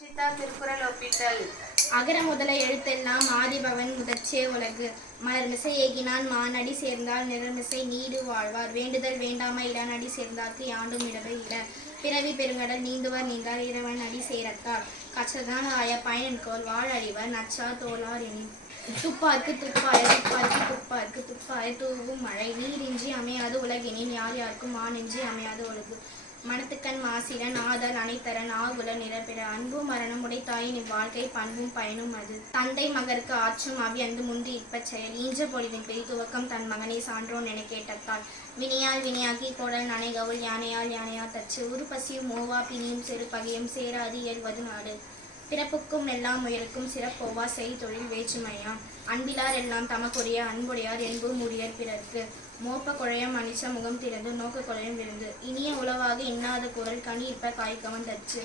சீதா திருக்குறள் ஒப்பித்தல் அகர முதல எழுத்தெல்லாம் ஆதிபவன் முதற்சே உலகு. மலர்மிசை ஏகினான் மானடி சேர்ந்தால் நிறமிசை நீடு வாழ்வார். வேண்டுதல் வேண்டாம இடனடி சேர்ந்தார்க்கு யாண்டும் இடவை இட. பிறவி பெருங்கடல் நீந்துவர் நீங்கார் இறைவன் அடி சேரத்தார். கச்சதான் ஆய பயனன்கோல் வாழ் அழிவர் நச்சா தோலார் எனி துப்பார்க்கு துப்பாய துப்பார்க்கு துப்பார்க்கு துப்பாய தூவும் மழை. நீரின்றி அமையாது உலகினின். யார் யாருக்கும் மானின்றி அமையாது உலகு மனத்துக்கண் மாசிரன் ஆதல் அனைத்தரன் ஆகுல நிரப்பிற அன்பும் மரணம் உடைத்தாயின் இவ்வாழ்க்கை பண்பும் பயனும் அது. தந்தை மகருக்கு ஆற்றும் அவியந்து முந்தி இப்பச் செயல். ஈன்ற பொழிவின் பெய் துவக்கம் தன் மகனை சான்றோன் என கேட்டத்தால். வினையால் வினையாக்கி கோடல் நனைகவுள் யானையால் யானையா தச்சு. உருப்பசியும் மோவா பிணியும் சிறு பகையும் சேராது இயல்வது நாடு. பிறப்புக்கும் எல்லாம் உயருக்கும் சிறப்போவா செய் தொழில் வேற்றுமையாம் அன்பிலார் எல்லாம் தமக்குரிய அன்புடையார் என்பு முடியர் பிறர்க்கு. மோப்ப குழையம் அனிச்ச முகம் திறந்து நோக்க குழையம் விருந்து. இனிய உளவாக இன்னாத குரல் கனி இப்ப காய்க்கவன் தச்சு.